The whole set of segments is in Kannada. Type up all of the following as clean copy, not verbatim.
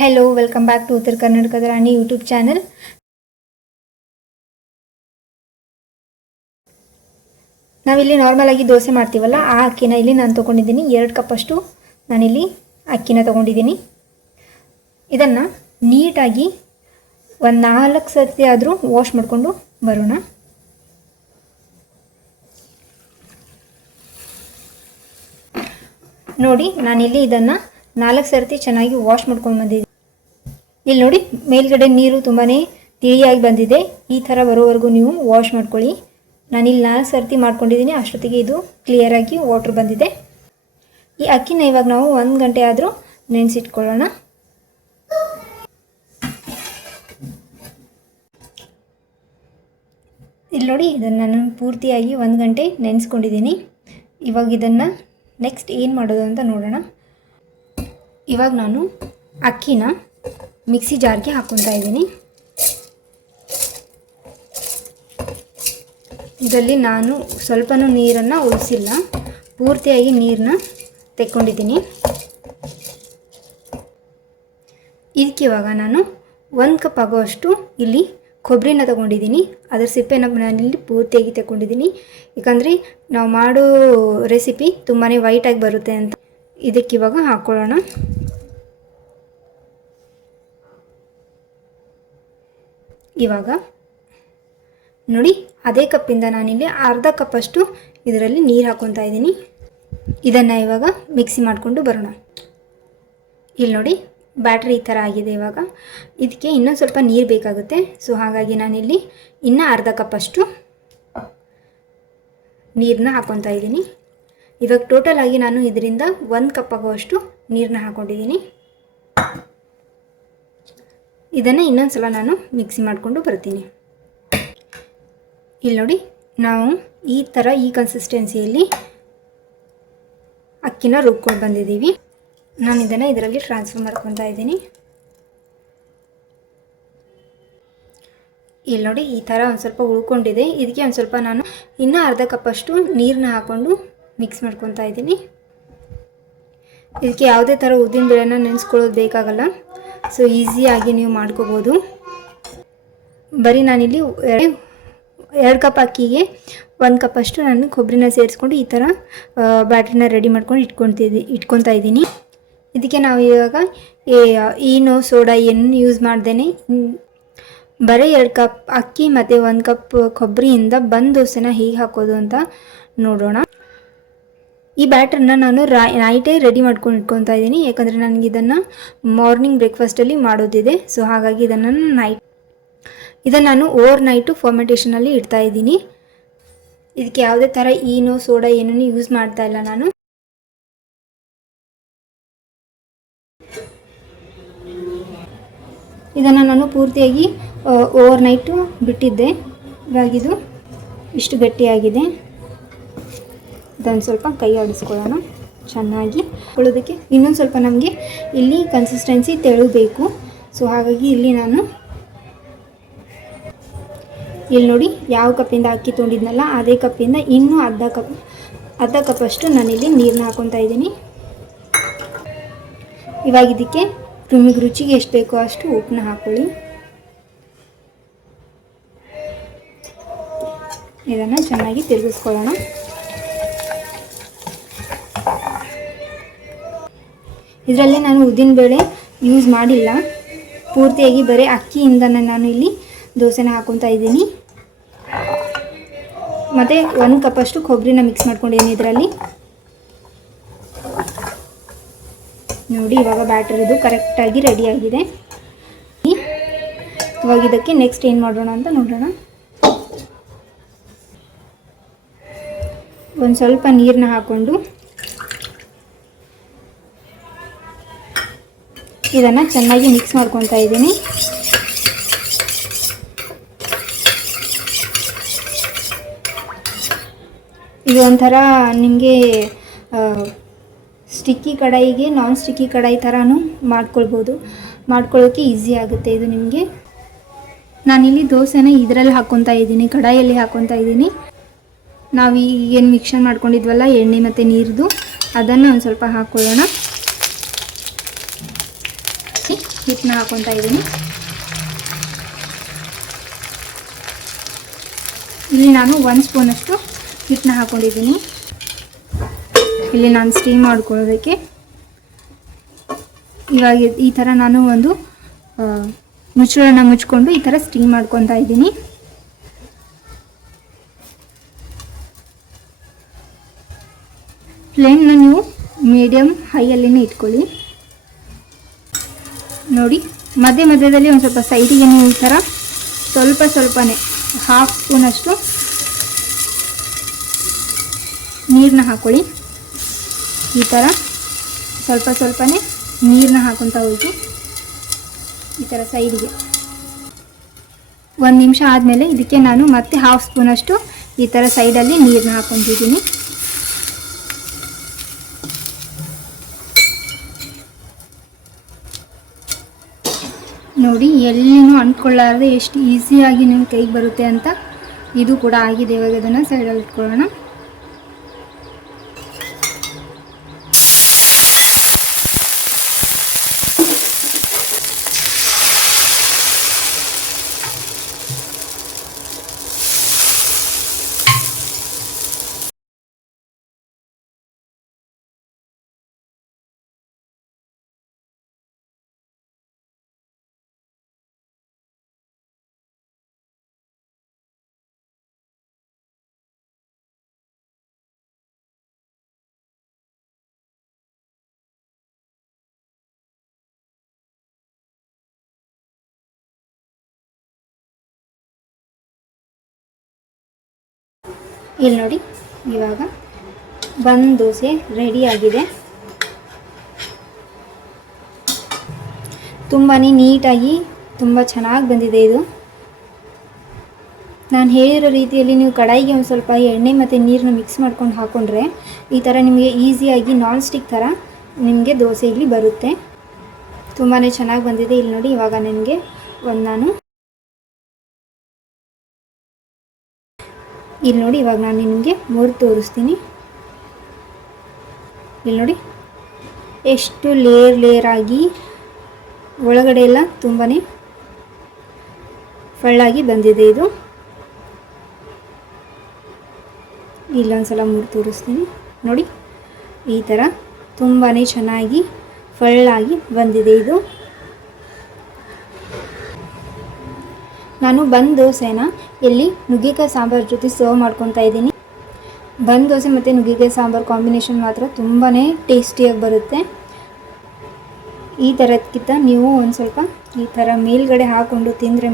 ಹೆಲೋ ವೆಲ್ಕಮ್ ಬ್ಯಾಕ್ ಟು ಉತ್ತರ ಕರ್ನಾಟಕದ ರಾಣಿ ಯೂಟ್ಯೂಬ್ ಚಾನಲ್. ನಾವಿಲ್ಲಿ ನಾರ್ಮಲ್ ಆಗಿ ದೋಸೆ ಮಾಡ್ತೀವಲ್ಲ, ಆ ಅಕ್ಕಿನ ಇಲ್ಲಿ ನಾನು ತೊಗೊಂಡಿದ್ದೀನಿ. 2 ಕಪ್ ಅಷ್ಟು ನಾನಿಲ್ಲಿ ಅಕ್ಕಿನ ತೊಗೊಂಡಿದ್ದೀನಿ. ಇದನ್ನು ನೀಟಾಗಿ ಒಂದು 4 ಸರ್ತಿ ಆದರೂ ವಾಶ್ ಮಾಡಿಕೊಂಡು ಬರೋಣ. ನೋಡಿ, ನಾನಿಲ್ಲಿ ಇದನ್ನು 4 ಸರ್ತಿ ಚೆನ್ನಾಗಿ ವಾಶ್ ಮಾಡ್ಕೊಂಡು ಬಂದಿದ್ದೀನಿ. ಇಲ್ಲಿ ನೋಡಿ, ಮೇಲ್ಗಡೆ ನೀರು ತುಂಬಾ ತಿಳಿಯಾಗಿ ಬಂದಿದೆ. ಈ ಥರ ಬರೋವರೆಗೂ ನೀವು ವಾಶ್ ಮಾಡ್ಕೊಳ್ಳಿ. ನಾನಿಲ್ಲಿ 4 ಸರ್ತಿ ಮಾಡ್ಕೊಂಡಿದ್ದೀನಿ. ಅಷ್ಟೊತ್ತಿಗೆ ಇದು ಕ್ಲಿಯರಾಗಿ ವಾಟ್ರ್ ಬಂದಿದೆ. ಈ ಅಕ್ಕಿನ ಇವಾಗ ನಾವು 1 ಗಂಟೆ ಆದರೂ ನೆನೆಸಿಟ್ಕೊಳ್ಳೋಣ. ಇಲ್ಲಿ ನೋಡಿ, ಇದನ್ನು ನಾನು ಪೂರ್ತಿಯಾಗಿ 1 ಗಂಟೆ ನೆನೆಸ್ಕೊಂಡಿದ್ದೀನಿ. ಇವಾಗ ಇದನ್ನು ನೆಕ್ಸ್ಟ್ ಏನು ಮಾಡೋದು ಅಂತ ನೋಡೋಣ. ಇವಾಗ ನಾನು ಅಕ್ಕಿನ ಮಿಕ್ಸಿ ಜಾರ್ಗೆ ಹಾಕ್ಕೊತಾ ಇದ್ದೀನಿ. ಇದರಲ್ಲಿ ನಾನು ಸ್ವಲ್ಪನೂ ನೀರನ್ನು ಉಳಿಸಿಲ್ಲ, ಪೂರ್ತಿಯಾಗಿ ನೀರನ್ನ ತೆಕ್ಕೊಂಡಿದ್ದೀನಿ. ಇದಕ್ಕೆ ಇವಾಗ ನಾನು 1 ಕಪ್ ಆಗೋಷ್ಟು ಇಲ್ಲಿ ಕೊಬ್ಬರಿನ ತೊಗೊಂಡಿದ್ದೀನಿ. ಅದರ ಸಿಪ್ಪೆನ ನಾನಿಲ್ಲಿ ಪೂರ್ತಿಯಾಗಿ ತೆಕ್ಕೊಂಡಿದ್ದೀನಿ. ಯಾಕಂದರೆ ನಾವು ಮಾಡೋ ರೆಸಿಪಿ ತುಂಬಾ ವೈಟಾಗಿ ಬರುತ್ತೆ ಅಂತ. ಇದಕ್ಕೆ ಇವಾಗ ಹಾಕ್ಕೊಳ್ಳೋಣ. ಇವಾಗ ನೋಡಿ, ಅದೇ ಕಪ್ಪಿಂದ ನಾನಿಲ್ಲಿ ಅರ್ಧ ಕಪ್ಪಷ್ಟು ಇದರಲ್ಲಿ ನೀರು ಹಾಕ್ಕೊತಾ ಇದ್ದೀನಿ. ಇದನ್ನು ಇವಾಗ ಮಿಕ್ಸಿ ಮಾಡಿಕೊಂಡು ಬರೋಣ. ಇಲ್ಲಿ ನೋಡಿ, ಬ್ಯಾಟ್ರಿ ಈ ಥರ ಆಗಿದೆ. ಇವಾಗ ಇದಕ್ಕೆ ಇನ್ನೊಂದು ಸ್ವಲ್ಪ ನೀರು ಬೇಕಾಗುತ್ತೆ. ಸೊ ಹಾಗಾಗಿ ನಾನಿಲ್ಲಿ ಇನ್ನೂ ಅರ್ಧ ಕಪ್ಪಷ್ಟು ನೀರನ್ನ ಹಾಕ್ಕೊತಾ ಇದ್ದೀನಿ. ಇವಾಗ ಟೋಟಲ್ ಆಗಿ ನಾನು ಇದರಿಂದ 1 ಕಪ್ ಆಗುವಷ್ಟು ನೀರನ್ನ ಹಾಕ್ಕೊಂಡಿದ್ದೀನಿ. ಇದನ್ನು ಇನ್ನೊಂದು ಸಲ ನಾನು ಮಿಕ್ಸಿ ಮಾಡಿಕೊಂಡು ಬರ್ತೀನಿ. ಇಲ್ಲಿ ನೋಡಿ, ನಾವು ಈ ಥರ ಈ ಕನ್ಸಿಸ್ಟೆನ್ಸಿಯಲ್ಲಿ ಅಕ್ಕಿನ ರುಬ್ಕೊಂಡು ಬಂದಿದ್ದೀವಿ. ನಾನು ಇದನ್ನು ಇದರಲ್ಲಿ ಟ್ರಾನ್ಸ್ಫರ್ ಮಾಡ್ಕೊತಾ ಇದ್ದೀನಿ. ಇಲ್ಲಿ ನೋಡಿ, ಈ ಥರ ಒಂದು ಸ್ವಲ್ಪ ಉಳ್ಕೊಂಡಿದೆ. ಇದಕ್ಕೆ ಒಂದು ಸ್ವಲ್ಪ ನಾನು ಇನ್ನೂ ಅರ್ಧ ಕಪ್ಪಷ್ಟು ನೀರನ್ನ ಹಾಕ್ಕೊಂಡು ಮಿಕ್ಸ್ ಮಾಡ್ಕೊತಾ ಇದ್ದೀನಿ. ಇದಕ್ಕೆ ಯಾವುದೇ ಥರ ಉದ್ದಿನ ಬೇಳೆನ ನೆನೆಸ್ಕೊಳ್ಳೋದು ಬೇಕಾಗಲ್ಲ. ಸೊ ಈಸಿಯಾಗಿ ನೀವು ಮಾಡ್ಕೋಬೋದು. ಬರೀ ನಾನಿಲ್ಲಿ 2 ಕಪ್ ಅಕ್ಕಿಗೆ 1 ಕಪ್ಪಷ್ಟು ನಾನು ಕೊಬ್ಬರಿನ ಸೇರಿಸ್ಕೊಂಡು ಈ ಥರ ಬ್ಯಾಟ್ರಿನ ರೆಡಿ ಮಾಡ್ಕೊಂಡು ಇಟ್ಕೊತಾ ಇದ್ದೀನಿ. ಇದಕ್ಕೆ ನಾವು ಇವಾಗ ಈನೋ ಸೋಡಾ ಏನು ಯೂಸ್ ಮಾಡ್ದೇನೆ ಬರೀ 2 ಕಪ್ ಅಕ್ಕಿ ಮತ್ತು 1 ಕಪ್ ಕೊಬ್ಬರಿಯಿಂದ ಬಂದು ದೋಸೆನ ಹೇಗೆ ಹಾಕೋದು ಅಂತ ನೋಡೋಣ. ಈ ಬ್ಯಾಟ್ರನ್ನ ನಾನು ನೈಟೇ ರೆಡಿ ಮಾಡ್ಕೊಂಡು ಇಟ್ಕೊತಾ ಇದ್ದೀನಿ. ಯಾಕಂದರೆ ನನಗೆ ಇದನ್ನು ಮಾರ್ನಿಂಗ್ ಬ್ರೇಕ್ಫಾಸ್ಟಲ್ಲಿ ಮಾಡೋದಿದೆ. ಸೊ ಹಾಗಾಗಿ ಇದನ್ನು ನಾನು ಓವರ್ ನೈಟು ಫರ್ಮೆಂಟೇಷನಲ್ಲಿ ಇಡ್ತಾ ಇದ್ದೀನಿ. ಇದಕ್ಕೆ ಯಾವುದೇ ಥರ ಈನೋ ಸೋಡಾ ಏನೂ ಯೂಸ್ ಮಾಡ್ತಾ ಇಲ್ಲ ನಾನು. ಇದನ್ನು ನಾನು ಪೂರ್ತಿಯಾಗಿ ಓವರ್ ನೈಟು ಬಿಟ್ಟಿದ್ದೆ. ಇವಾಗಿದು ಇಷ್ಟು ಗಟ್ಟಿಯಾಗಿದೆ. ಇದನ್ನು ಸ್ವಲ್ಪ ಕೈ ಆಡಿಸ್ಕೊಳ್ಳೋಣ ಚೆನ್ನಾಗಿ. ಉಳೋದಕ್ಕೆ ಇನ್ನೊಂದು ಸ್ವಲ್ಪ ನಮಗೆ ಇಲ್ಲಿ ಕನ್ಸಿಸ್ಟೆನ್ಸಿ ತೆಳುಬೇಕು. ಸೊ ಹಾಗಾಗಿ ಇಲ್ಲಿ ನಾನು ಇಲ್ಲಿ ನೋಡಿ, ಯಾವ ಕಪ್ಪಿಂದ ಅಕ್ಕಿ ತೊಗೊಂಡಿದ್ನಲ್ಲ ಅದೇ ಕಪ್ಪಿಂದ ಇನ್ನೂ ಅರ್ಧ ಕಪ್ಪಷ್ಟು ನಾನಿಲ್ಲಿ ನೀರನ್ನ ಹಾಕ್ಕೊತಾ ಇದ್ದೀನಿ. ಇವಾಗ ಇದಕ್ಕೆ ನಿಮಗೆ ರುಚಿಗೆ ಎಷ್ಟು ಬೇಕೋ ಅಷ್ಟು ಉಪ್ಪನ್ನ ಹಾಕ್ಕೊಳ್ಳಿ. ಇದನ್ನು ಚೆನ್ನಾಗಿ ತಿರುಗಿಸ್ಕೊಳ್ಳೋಣ. ಇದರಲ್ಲಿ ನಾನು ಉದ್ದಿನಬೇಳೆ ಯೂಸ್ ಮಾಡಿಲ್ಲ, ಪೂರ್ತಿಯಾಗಿ ಬರೀ ಅಕ್ಕಿಯಿಂದನೇ ನಾನು ಇಲ್ಲಿ ದೋಸೆನ ಹಾಕ್ಕೊತಾ ಇದ್ದೀನಿ. ಮತ್ತು 1 ಕಪ್ಪಷ್ಟು ಕೊಬ್ಬರಿನ ಮಿಕ್ಸ್ ಮಾಡ್ಕೊಂಡಿದ್ದೀನಿ ಇದರಲ್ಲಿ. ನೋಡಿ, ಇವಾಗ ಬ್ಯಾಟರ್ ಇದು ಕರೆಕ್ಟಾಗಿ ರೆಡಿಯಾಗಿದೆ. ಇವಾಗ ಇದಕ್ಕೆ ನೆಕ್ಸ್ಟ್ ಏನು ಮಾಡೋಣ ಅಂತ ನೋಡೋಣ. ಒಂದು ಸ್ವಲ್ಪ ನೀರನ್ನ ಹಾಕ್ಕೊಂಡು ಇದನ್ನು ಚೆನ್ನಾಗಿ ಮಿಕ್ಸ್ ಮಾಡ್ಕೊತಾ ಇದ್ದೀನಿ. ಇದು ಒಂಥರ ನಿಮಗೆ ಸ್ಟಿಕ್ಕಿ ಕಡಾಯಿಗೆ ನಾನ್ ಸ್ಟಿಕ್ಕಿ ಕಡಾಯಿ ಥರನೂ ಮಾಡ್ಕೊಳ್ಳೋಕ್ಕೆ ಈಸಿ ಆಗುತ್ತೆ ಇದು ನಿಮಗೆ. ನಾನಿಲ್ಲಿ ದೋಸೆನ ಇದರಲ್ಲಿ ಹಾಕ್ಕೊತಾ ಇದ್ದೀನಿ, ಕಡಾಯಲ್ಲಿ ಹಾಕ್ಕೊತಾ ಇದ್ದೀನಿ. ನಾವು ಏನು ಮಿಕ್ಸರ್ ಮಾಡ್ಕೊಂಡಿದ್ವಲ್ಲ ಎಣ್ಣೆ ಮತ್ತು ನೀರದು, ಅದನ್ನು ಒಂದು ಸ್ವಲ್ಪ ಹಾಕ್ಕೊಳ್ಳೋಣ. ಹಿಟ್ಟನ್ನ ಹಾಕ್ಕೊತಾ ಇದ್ದೀನಿ. ಇಲ್ಲಿ ನಾನು 1 ಸ್ಪೂನಷ್ಟು ಹಿಟ್ಟನ್ನ ಹಾಕ್ಕೊಂಡಿದ್ದೀನಿ. ಇಲ್ಲಿ ನಾನು ಸ್ಟೀಮ್ ಮಾಡ್ಕೊಳ್ಳೋದಕ್ಕೆ ಇವಾಗ ಈ ಥರ ನಾನು ಒಂದು ಮುಚ್ಚಳನ ಮುಚ್ಕೊಂಡು ಈ ಥರ ಸ್ಟೀಮ್ ಮಾಡ್ಕೊತಾ ಇದ್ದೀನಿ. ಫ್ಲೇಮ್ನ ನೀವು ಮೀಡಿಯಮ್ ಹೈಯಲ್ಲಿನೇ ಇಟ್ಕೊಳ್ಳಿ. ನೋಡಿ, ಮಧ್ಯದಲ್ಲಿ ಒಂದು ಸ್ವಲ್ಪ ಸೈಡಿಗೆ ನೀವು ಈ ಥರ ಸ್ವಲ್ಪನೇ 1/2 ಸ್ಪೂನಷ್ಟು ನೀರನ್ನ ಹಾಕ್ಕೊಳ್ಳಿ. ಈ ಥರ ಸ್ವಲ್ಪನೇ ನೀರನ್ನ ಹಾಕ್ಕೊತಾ ಹೋಗಿ ಈ ಥರ ಸೈಡಿಗೆ. 1 ನಿಮಿಷ ಆದಮೇಲೆ ಇದಕ್ಕೆ ನಾನು ಮತ್ತೆ 1/2 ಸ್ಪೂನಷ್ಟು ಈ ಥರ ಸೈಡಲ್ಲಿ ನೀರನ್ನ ಹಾಕ್ಕೊತಿದ್ದೀನಿ. ನೋಡಿ, ಎಲ್ಲಿನೂ ಅಂಟ್ಕೊಳ್ಳಾರದೆ ಎಷ್ಟು ಈಸಿಯಾಗಿ ನಿಮ್ಮ ಕೈಗೆ ಬರುತ್ತೆ ಅಂತ. ಇದು ಕೂಡ ಆಗಿದೆ. ಇವಾಗ ಅದನ್ನು ಸೈಡಲ್ಲಿ ಇಟ್ಕೊಳ್ಳೋಣ. ಇಲ್ಲಿ ನೋಡಿ, ಇವಾಗ 1 ದೋಸೆ ರೆಡಿ ಆಗಿದೆ. ತುಂಬಾ ನೀಟಾಗಿ ತುಂಬ ಚೆನ್ನಾಗಿ ಬಂದಿದೆ ಇದು. ನಾನು ಹೇಳಿರೋ ರೀತಿಯಲ್ಲಿ ನೀವು ಕಡಾಯಿಗೆ ಒಂದು ಸ್ವಲ್ಪ ಎಣ್ಣೆ ಮತ್ತು ನೀರನ್ನ ಮಿಕ್ಸ್ ಮಾಡ್ಕೊಂಡು ಹಾಕ್ಕೊಂಡ್ರೆ ಈ ಥರ ನಿಮಗೆ ಈಸಿಯಾಗಿ ನಾನ್ ಸ್ಟಿಕ್ ಥರ ನಿಮಗೆ ದೋಸೆ ಇಲ್ಲಿ ಬರುತ್ತೆ. ತುಂಬಾ ಚೆನ್ನಾಗಿ ಬಂದಿದೆ. ಇಲ್ಲಿ ನೋಡಿ, ಇವಾಗ ನನಗೆ ಇವಾಗ ನಾನು ನಿಮಗೆ ಮುರಿದು ತೋರಿಸ್ತೀನಿ. ಇಲ್ಲಿ ನೋಡಿ, ಎಷ್ಟು ಲೇಯರ್ ಆಗಿ ಒಳಗಡೆ ಎಲ್ಲ ತುಂಬಾ ಫಳ್ಳಾಗಿ ಬಂದಿದೆ ಇದು. ಇಲ್ಲೊಂದ್ಸಲ ಮುರಿದು ತೋರಿಸ್ತೀನಿ. ನೋಡಿ, ಈ ಥರ ತುಂಬಾ ಚೆನ್ನಾಗಿ ಫಳ್ಳಾಗಿ ಬಂದಿದೆ ಇದು. ನಾನು ಬಂದ್ ದೋಸೆನ ಇಲ್ಲಿ ನುಗ್ಗೆಕಾಯಿ ಸಾಂಬಾರು ಜೊತೆ ಸರ್ವ್ ಮಾಡ್ಕೊತಾ ಇದ್ದೀನಿ. ಬಂದ್ ದೋಸೆ ಮತ್ತು ನುಗ್ಗೆಕಾಯಿ ಸಾಂಬಾರು ಕಾಂಬಿನೇಷನ್ ಮಾತ್ರ ತುಂಬಾ ಟೇಸ್ಟಿಯಾಗಿ ಬರುತ್ತೆ. ಈ ಥರಕ್ಕಿಂತ ನೀವು ಒಂದು ಸ್ವಲ್ಪ ಈ ಥರ ಮೇಲ್ಗಡೆ ಹಾಕ್ಕೊಂಡು ತಿಂದರೆ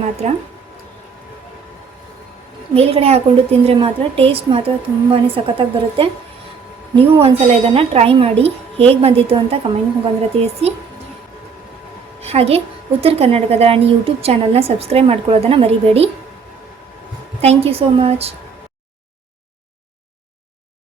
ಮಾತ್ರ ಟೇಸ್ಟ್ ಮಾತ್ರ ತುಂಬಾ ಸಖತ್ತಾಗಿ ಬರುತ್ತೆ. ನೀವು ಒಂದ್ಸಲ ಇದನ್ನು ಟ್ರೈ ಮಾಡಿ ಹೇಗೆ ಬಂದಿತ್ತು ಅಂತ ಕಮೆಂಟ್ ಮುಖಾಂತರ ತಿಳಿಸಿ. ಹಾಗೆ ಉತ್ತರ ಕರ್ನಾಟಕದ ರಾಣಿ ಯೂಟ್ಯೂಬ್ ಚಾನಲ್ನ ಸಬ್ಸ್ಕ್ರೈಬ್ ಮಾಡ್ಕೊಳ್ಳೋದನ್ನು ಮರಿಬೇಡಿ. Thank you so much.